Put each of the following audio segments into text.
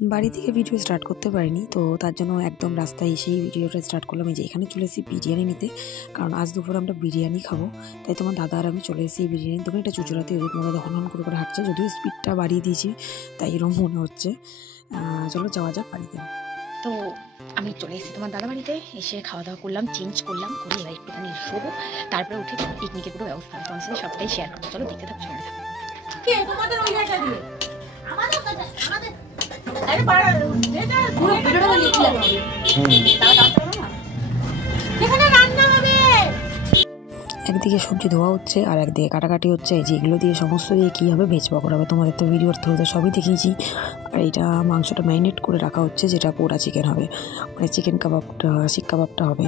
বাড়ি থেকে video start করতে পারিনি, তো তার জন্য একদম রাস্তায় এসেই ভিডিওটা স্টার্ট করলাম। এই যে এখানে চলে এসেছি বিরিয়ানি নিতে, কারণ আজ দুপুরে আমরা বিরিয়ানি খাবো। তাই তোমার দাদা আর আমি চলে এসেছি বিরিয়ানি দোকানে। এটা চুচুড়াতে, ওদের তোমরা হন করে হাঁটছে, যদিও স্পিডটা বাড়িয়ে দিয়েছি তাই এরকম মনে হচ্ছে। চলো যাওয়া যাক বাড়িতে। তো আমি চলে এসেছি তোমার দাদা বাড়িতে, এসে খাওয়া দাওয়া করলাম, চেঞ্জ করলাম, করে এবার একটুখানি শোবো, তারপরে উঠে পিকনিকের পুরো ব্যবস্থা তোমার সাথে সবটাই শেয়ার করবো। চলো দেখতে থাকো, শুনে থাকো। একদিকে সবজি ধোয়া হচ্ছে আর একদিকে কাটাকাটি হচ্ছে। যেগুলো দিয়ে সমস্ত দিয়ে কী হবে ভেজ পকোড়া হবে, তোমাদের তো ভিডিওর থ্রুতে সবই দেখিয়েছি। আর এটা মাংসটা ম্যারিনেট করে রাখা হচ্ছে, যেটা পোড়া চিকেন হবে, মানে চিকেন কাবাবটা শিক কাবাবটা হবে।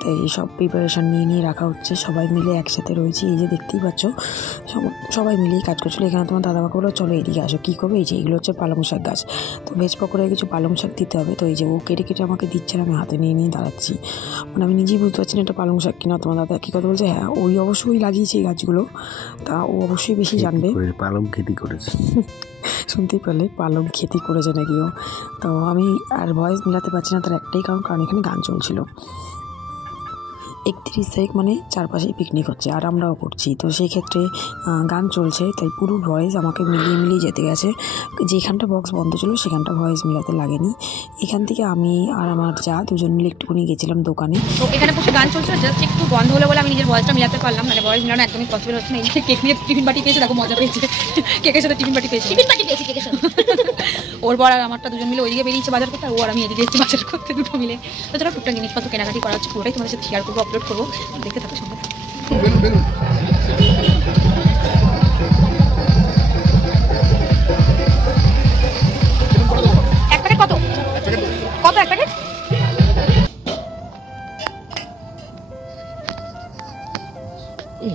তাই সব প্রিপারেশান নিয়ে রাখা হচ্ছে। সবাই মিলে একসাথে রয়েছি, এই যে দেখতেই পাচ্ছ সবাই মিলেই কাজ করছিলো। এখানে তোমার দাদাবাকে বলো চলো এদিকে আসো, কী করবে, এই যে এগুলো হচ্ছে পালং শাক গাছ। তো ভেজ পকোড়ায় কিছু পালং শাক দিতে হবে। তো এই যে ও কেটে কেটে আমাকে দিচ্ছে, আমি হাতে নিয়ে দাঁড়াচ্ছি। মানে আমি নিজেই বুঝতে পারছি না এটা পালং শাক কিনা। তোমার দাদা কী কথা বলছে, হ্যাঁ ওই অবশ্যই লাগিয়েছে এই গাছগুলো, তা ও অবশ্যই বেশি জানবে। পালং খেতি করেছে, শুনতেই পেলে পালং খেতি করেছে নাকিও। তো আমি আর ভয়েস মিলাতে পারছি না, তার একটাই কারণ এখানে গান চলছিল। 31 তারিখ মানে চারপাশেই পিকনিক হচ্ছে আর আমরাও করছি, তো সেই ক্ষেত্রে গান চলছে, তাই পুরো ভয়েস আমাকে মিলিয়ে যেতে গেছে। যেখানটা বক্স বন্ধ ছিল সেখানটা ভয়েস মিলাতে লাগেনি। এখান থেকে আমি আর আমার যা দুজন মিলে একটুখানি গেছিলাম দোকানে। তো এখানে প্রচুর গান চলছে, জাস্ট একটু বন্ধ হলে বলে আমি নিজের ভয়েসটা মিলাতে পারলাম, মানে ভয়েস মিলানো একদমই পসিবল হচ্ছে না। এই যে কেক নিয়ে টিফিন বাটি পেয়েছে, দেখো মজা পেয়েছে, কেকের সাথে টিফিন বাটি পেয়েছি, কেকের সাথে। ওর পর আর আমারটা দুজন মিলে ওইদিকে বেরিয়েছে বাজার করতে, আর ও আর আমি এদিকে এসেছি বাজার করতে, দুটো মিলে। তো যারা টুকটাক জিনিসপত্র কেনাকাটি করা হচ্ছে, পুরোটাই তোমাদের সাথে শেয়ার করবো, আপলোড করবো, দেখতে থাকো, সঙ্গে থাকো। এক প্যাকেট কত এক প্যাকেট?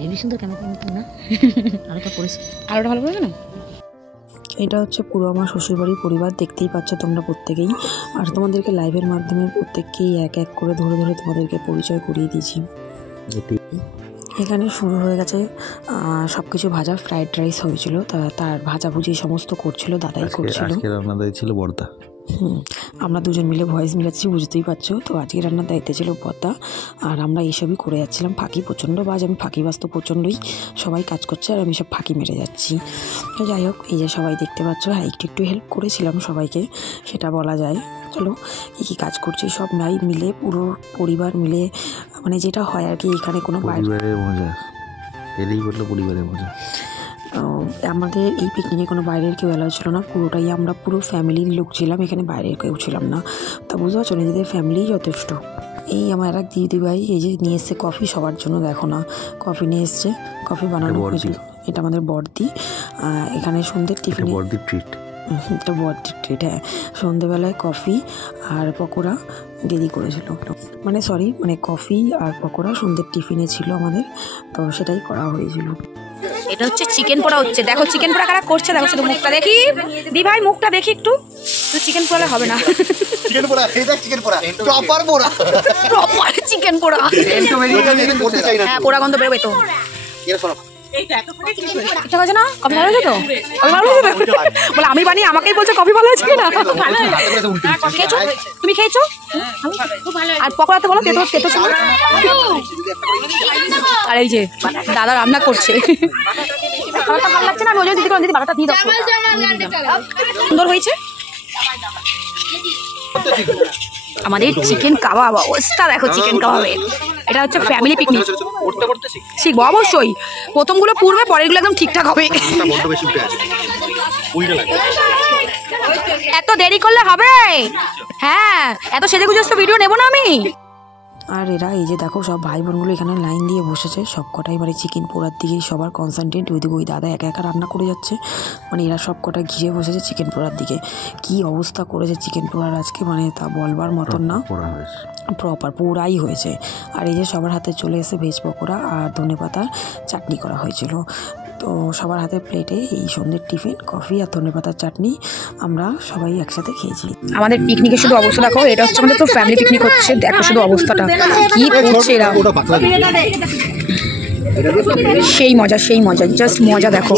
হেবি সুন্দর কেন না, আলোটা পড়েছে, আলোটা ভালো করে না। এটা হচ্ছে পুরো আমার শ্বশুরবাড়ির পরিবার, দেখতেই পাচ্ছ তোমরা প্রত্যেকেই। আর তোমাদেরকে লাইভের মাধ্যমে প্রত্যেককেই এক এক করে ধরে তোমাদেরকে পরিচয় করিয়ে দিয়েছি। এখানে শুরু হয়ে গেছে সব কিছু ভাজা, ফ্রাইড রাইস হয়েছিল, তার ভাজাভুজি সমস্ত করছিল দাদাই করছিল। ছিল বর্দা। আমরা দুজন মিলে ভয়েস মিলাচ্ছি, বুঝতেই পারছো। তো আজকে রান্নার দায়িত্বে ছিল বর্দা, আর আমরা এইসবই করে যাচ্ছিলাম। ফাঁকি প্রচণ্ড বাজ, আমি ফাঁকিবাজ তো প্রচণ্ডই, সবাই কাজ করছে আর আমি সব ফাঁকি মেরে যাচ্ছি। তো যাই হোক, এই যে সবাই দেখতে পাচ্ছ, হ্যাঁ একটু হেল্প করেছিলাম সবাইকে, সেটা বলা যায়। চলো কী কাজ করছি সব নাই মিলে, পুরো পরিবার মিলে, মানে যেটা হয় আর কি। এখানে কোনো পরিবারের মজা, এলেই বললো পরিবারের মজা। আমাদের এই পিকনিকে কোনো বাইরের কেউ এলাও ছিল না, পুরোটাই আমরা পুরো ফ্যামিলির লোক ছিলাম, এখানে বাইরের কেউ ছিলাম না। তা বুঝতে পারছো, নিজেদের ফ্যামিলিই যথেষ্ট। এই আমার এক দিদি ভাই এই যে নিয়ে এসছে কফি সবার জন্য, দেখো না কফি নিয়ে এসছে, কফি বানানো হয়েছিল। এটা আমাদের বর্দি। এখানে সন্ধ্যের টিফিনে বর্দির ট্রিট, এটা বর্দির ট্রিট, হ্যাঁ। সন্ধ্যেবেলায় কফি আর পকোড়া দিদি করেছিল, মানে কফি আর পকোড়া সন্ধ্যের টিফিনে ছিল আমাদের, তো সেটাই করা হয়েছিল। এটা হচ্ছে চিকেন পোড়া হচ্ছে, দেখো চিকেন পোড়া কারা করছে, দেখো শুধু মুখটা দেখি, দি ভাই মুখটা দেখি একটু। চিকেন পোড়া হবে না, চিকেন পোড়া, এটা চিকেন পোড়া, প্রপার পোড়া, প্রপার চিকেন পোড়া। হ্যাঁ পোড়া গন্ধ বেরোবে তো। এর শোনো ঠিক আছে না, কফি ভালো হয়েছে তো? কফি ভালো হয়েছে তো? বলে আমি বানিয়ে আমাকেই বলছে কফি ভালো হয়েছে কিনা। তুমি খেয়েছো? আর পকোড়াতে বলো তেতো তেতো। আর এই যে দাদা রান্না করছে, খাবারটা ভালো লাগছে না, আমি ওই জন্য দিদি দিদি বাটাটা দিয়ে দাও। সুন্দর হয়েছে আমাদের চিকেন কাবাব, অবস্থা দেখো চিকেন কাবাবের। এটা হচ্ছে ফ্যামিলি পিকনিক, শিখবো অবশ্যই। প্রথমগুলো পূর্বে, পরেরগুলো একদম ঠিকঠাক হবে। এত দেরি করলে হবে? হ্যাঁ এত সেজে গুজে তো ভিডিও নেবো না আমি। আর এরা এই যে দেখো সব ভাই বোনগুলো এখানে লাইন দিয়ে বসেছে, সব কটাই মানে চিকেন পোড়ার দিকেই সবার কনসেন্ট্রেট। ওইদিকে ওই দাদা একা একা রান্না করে যাচ্ছে, মানে এরা সব কটা ঘিরে বসেছে চিকেন পোড়ার দিকে। কি অবস্থা করেছে চিকেন পোড়ার আজকে, মানে তা বলবার মতন না, প্রপার পোড়াই হয়েছে। আর এই যে সবার হাতে চলে এসে ভেজ পকোড়া আর ধনেপাতার চাটনি করা হয়েছিল। তো সবার হাতে প্লেটে এই সন্ধ্যের টিফিন, কফি আর ধনেপাতার চাটনি আমরা সবাই একসাথে খেয়েছি। আমাদের পিকনিকের শুধু অবস্থা দেখো, এটা হচ্ছে আমাদের তো ফ্যামিলি পিকনিক হচ্ছে, দেখো শুধু অবস্থাটা কি করছে এরা। সেই মজা, জাস্ট মজা দেখো।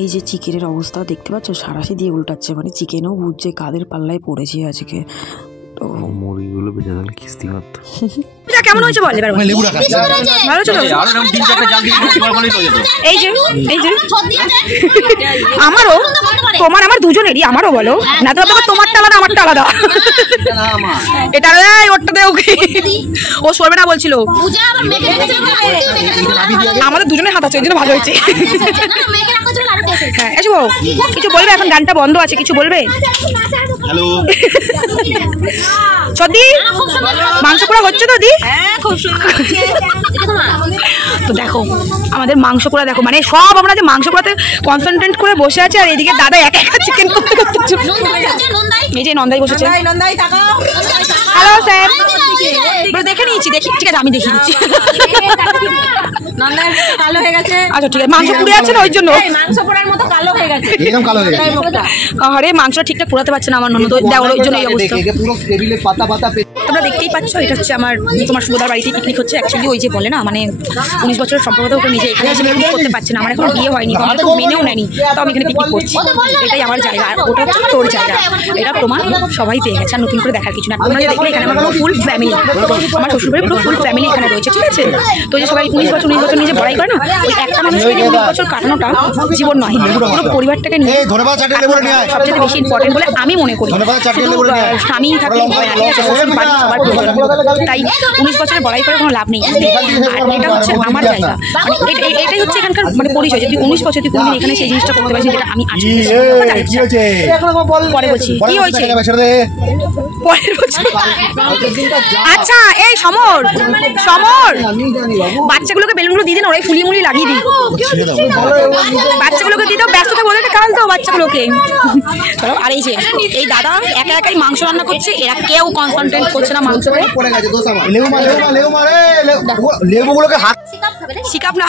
এই যে চিকেনের অবস্থা দেখতে পাচ্ছ, সারাশি দিয়ে উল্টাচ্ছে, মানে চিকেনও বুঝছে কাদের পাল্লায় পড়েছে আজকে। তো মুড়িগুলো বেঁচে থাকলে কিস্তি মারতো। পূজা কেমন হয়েছে বল এবার? ভালো ছিল। এই যে আমারও তোমার আমার দুজনেরই, আমারও বলো না তো তোমারটা আলাদা আমারটা আলাদা। এটা ওরটা দে ওকে, ও সরবে না বলছিল। আমাদের দুজনের হাত আছে, ওই জন্য ভালো হয়েছে। হ্যাঁ এসো কিছু বলবে? এখন গানটা বন্ধ আছে, কিছু বলবে? হ্যালো সত্যি মাংস পোড়া হচ্ছে তো দি? তো দেখো আমাদের মাংস পোড়া দেখো, মানে সব আমরা যে মাংস পোড়াতে কনসেন্ট্রেট করে বসে আছে, আর এদিকে দাদা একা একা চিকেন করতে করতে এই যে নন্দাই বসেছে। হ্যালো স্যার, দেখে নিয়েছি, দেখি ঠিক আছে আমি দেখিয়ে দিচ্ছি। কালো হয়ে গেছে। আচ্ছা ঠিক আছে, মাংস পুড়ে আছে না ওই জন্য মাংস পোড়ার মতো কালো হয়ে গেছে, একদম কালো হয়ে গেছে। আরে মাংসটা ঠিকঠাক পোড়াতে পারছে না আমার ননদ, দেখো ওই জন্য এই অবস্থা। পুরো টেবিলে পাতা পাতা তোমরা দেখতেই পাচ্ছ, এটা হচ্ছে আমার তোমার সুবোদার বাড়িতে পিকনিক হচ্ছে। অ্যাকচুয়ালি ওই যে বলে না, মানে 19 বছরের সম্পর্কত ওকে নিজে এখানে এসে পিকনিক করতে পারছে না। আমার এখন বিয়ে হয়নি, আমার তো মেনেও নেয়নি, তো আমি এখানে পিকনিক করছি। এটাই আমার জায়গা, আর ওটা হচ্ছে তোর জায়গা। এটা প্রমাণ সবাই পেয়ে গেছে, আর নতুন করে দেখার কিছু না। তোমরা যে দেখলে এখানে আমার ফুল ফ্যামিলি, আমার শ্বশুরবাড়ির পুরো ফুল ফ্যামিলি এখানে রয়েছে, ঠিক আছে? তো যে সবাই 19 বছর নিজে বড়াই করে না, ওই একটা মানুষকে 19 বছর কাটানোটা জীবন নয়, পুরো পরিবারটাকে নিয়ে সবচেয়ে বেশি ইম্পর্টেন্ট বলে আমি মনে করি। শুধু স্বামী থাকলে হয় না, শ্বশুর বাড়ি সবার প্রয়োজন। তাই 19 বছরের বড়াই করে কোনো লাভ নেই। আর এটা হচ্ছে আমার জায়গা, মানে এটাই হচ্ছে এখানকার মানে পরিচয়, যে তুই 19 বছর তুই কোনদিন এখানে সেই জিনিসটা করতে পারছিস, যেটা আমি আছি। পরে বলছি কি হয়েছে পরের বছর। আচ্ছা এই সমর বাচ্চাগুলোকে বেলুনগুলো দিয়ে দিন, ওরাই ফুলিয়ে মুলি লাগিয়ে দিই। বাচ্চাগুলোকে দিয়ে দাও, ব্যস্ততা বলে কাল দাও বাচ্চাগুলোকে। চলো, আর এই যে এই দাদা একা একাই মাংস রান্না করছে, এরা কেউ কনসেন্ট্রেট করছে না মাংস। লেবুগুলোকে হাত শিকাপ না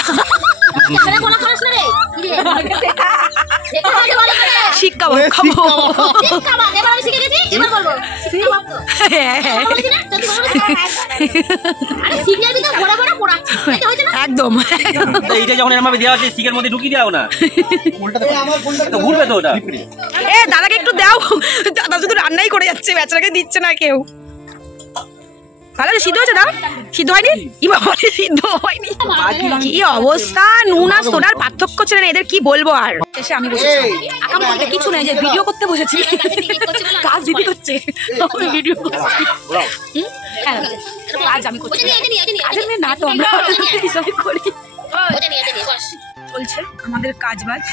শিক্ষা খাবো। একদম এইটা যখন এর মধ্যে দেওয়া আছে চিকেন মধ্যে ঢুকিয়ে দাও না, তো ভুলবে তো ওটা। এ দাদাকে একটু দাও, দাদা শুধু রান্নাই করে যাচ্ছে, বেচারাকে দিচ্ছে না কেউ। ভালো সিদ্ধ হয়েছে? দাও, সিদ্ধ হয়নি? সিদ্ধ হয়নি। কি অবস্থা, নুন আর সোডার পার্থক্য ছিলেন এদের, কি বলবো। আর এসে আমি বসেছি, আকাম করতে কিছু নেই, যে ভিডিও করতে বসেছি, কাজ দিদি করছে, ভিডিও করছি। কাজ আমি করছি, কাজের মেয়ে না তো আমরা হিসাবে করি। চলছে আমাদের কাজ বাজ।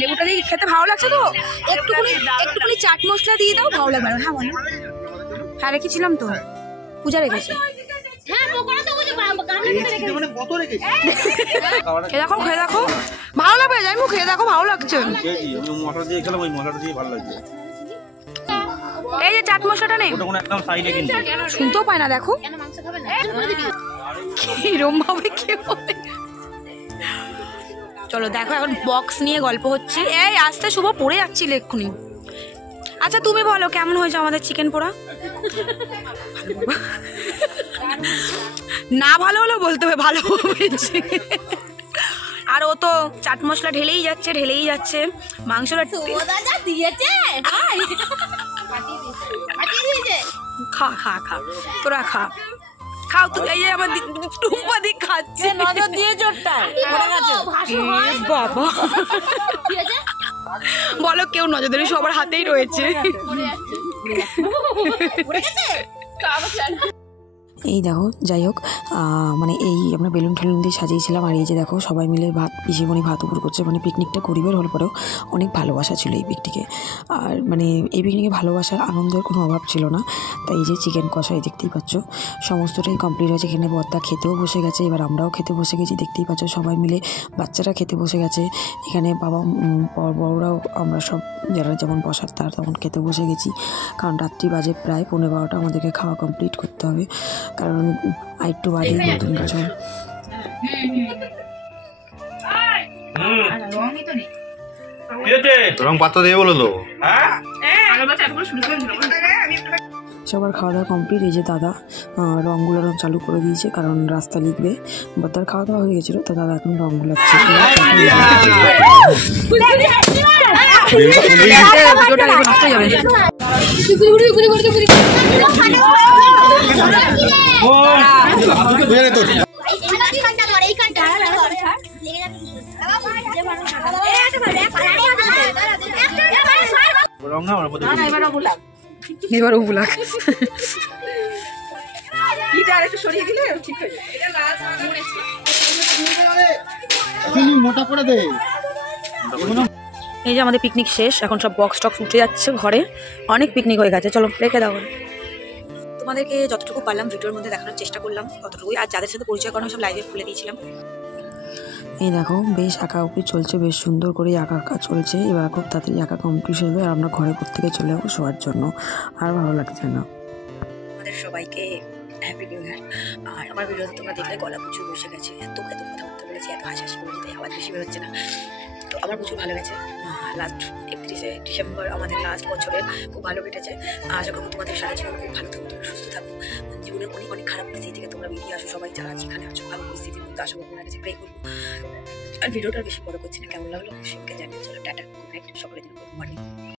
লেবুটা দিয়ে খেতে ভালো লাগছে তো, একটুখানি চাট মশলা দিয়ে দাও, ভালো লাগবে। হ্যাঁ বলো। হ্যাঁ রেখেছিলাম তো, পূজা রেখেছে। খেয়ে দেখো ভালো লাগবে, যাই মুখ খেয়ে দেখো ভালো লাগছে। এই যে চাট মশলাটা নেই, শুনতেও পায় না, দেখো কিরম ভাবে কে বলে। চলো দেখো, এখন বক্স নিয়ে গল্প হচ্ছে। এই আস্তে শুভ পড়ে যাচ্ছিল এক্ষুনি। আচ্ছা তুমি বলো কেমন হয়েছে আমাদের চিকেন পোড়া? না ভালো হলো বলতে হবে ভালো হয়েছে। আর ও তো চাট মশলা ঢেলেই যাচ্ছে মাংসটা দিয়েছে। খা খা খা তোরা খা, খাও তুই। এই যে আমার টুম্পা দি খাচ্ছে, নজর দিয়ে জোরটা বাবা। বলো কেউ নজর দেবে, সবার হাতেই রয়েছে। এই দেখো, যাই হোক, মানে এই আমরা বেলুন ঠেলুন দিয়ে সাজিয়েছিলাম। আর এই যে দেখো সবাই মিলে পিসিমণি ভাত উপর করছে, মানে পিকনিকটা গরিবের হল পরেও অনেক ভালোবাসা ছিল এই পিকনিকে। আর মানে এই পিকনিকে ভালোবাসার আনন্দের কোনো অভাব ছিল না। তাই এই যে চিকেন কষাই দেখতেই পাচ্ছ সমস্তটাই কমপ্লিট হয়েছে। এখানে বর্দা খেতেও বসে গেছে, এবার আমরাও খেতে বসে গেছি, দেখতেই পাচ্ছ সবাই মিলে। বাচ্চারা খেতে বসে গেছে, এখানে বাবা বড়রাও আমরা সব যারা যেমন বসার তার তেমন খেতে বসে গেছি। কারণ রাত্রি বাজে প্রায় 11:30, আমাদেরকে খাওয়া কমপ্লিট করতে হবে, কারণ আরেকটু বাদে নতুন বছর। রং পাতা দিয়ে বলো তো। সবার খাওয়া দাওয়া কমপ্লিট। এই যে দাদা রঙগুলো চালু করে দিয়েছে, কারণ রাস্তা লিখবে। বদ্দার খাওয়া দাওয়া হয়ে গেছিলো, তো দাদা এখন রঙ গুলাচ্ছে। এবার ও বুলাক মোটা করে দে। এই যে আমাদের পিকনিক শেষ, এখন সব বক্স টক্স উঠে যাচ্ছে ঘরে। অনেক পিকনিক হয়ে গেছে, চলো রেখে দাও। তোমাদেরকে যতটুকু পারলাম ভিডিওর মধ্যে দেখানোর চেষ্টা করলাম ততটুকুই। আর যাদের সাথে পরিচয় করানো সব লাইভে খুলে দিয়েছিলাম। এই দেখো বেশ আঁকা উঁকি চলছে, বেশ সুন্দর করে আঁকা চলছে। এবার খুব তাড়াতাড়ি আঁকা কমপ্লিট হবে আর আমরা ঘরে প্রত্যেকে চলে যাবো শোয়ার জন্য। আর ভালো লাগছে না। আমাদের সবাইকে হ্যাপি নিউ ইয়ার। আর আমার ভিডিওতে তোমরা দেখলে গলা প্রচুর বসে গেছে, এত কথা বলতে বলেছি, এত হাসাহাসি করেছি, তাই আওয়াজ বেশি বেরোচ্ছে না। তো আমার প্রচুর ভালো গেছে। লাস্ট 31শে ডিসেম্বর আমাদের লাস্ট বছরের খুব ভালো কেটেছে। আশা করবো তোমাদের সারা জীবন খুব ভালো থাকো, তোমরা সুস্থ থাকো। জীবনে অনেক অনেক খারাপ পরিস্থিতি থেকে তোমরা বেরিয়ে আসো। সবাই যারা যেখানে আছো ভালো পরিস্থিতির মধ্যে আশা করবো, কাছে প্রে করবো। আর ভিডিওটা বেশি বড় করছি না, কেমন লাগলো সেটা জানিয়ে। চলো টাটা, গুড নাইট, সকলের জন্য গুড মর্নিং।